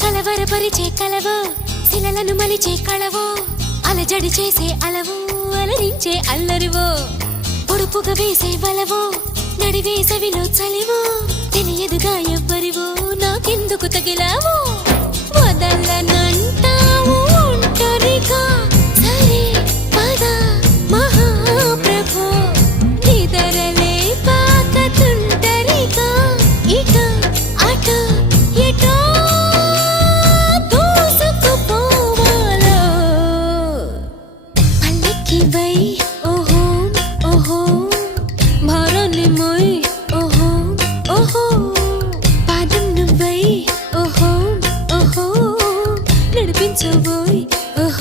కలవరపరిచే కలవో శిలలను మలిచే కళవో అలజడి చేసే అలవో అలరించే అల్లరివో పొడుపుగా వేసే బలవో నడివేసవిలో చలివో తెలియదుగా ఎవ్వరివో నాకెందుకు తగిలావో వదలనంటావు ఒంటరిగా సరే పద మహాప్రభో నిదరలే పాకతుంటరిగా ఇట అట ఎటో దూసుకుపోవాలో పల్లకివై ఓహో ఓహో భారాన్ని మోయ్ ఓహో ఓహో పాదం నువ్వై ఓహో ఓహో నడిపించబోయ్ ఓహో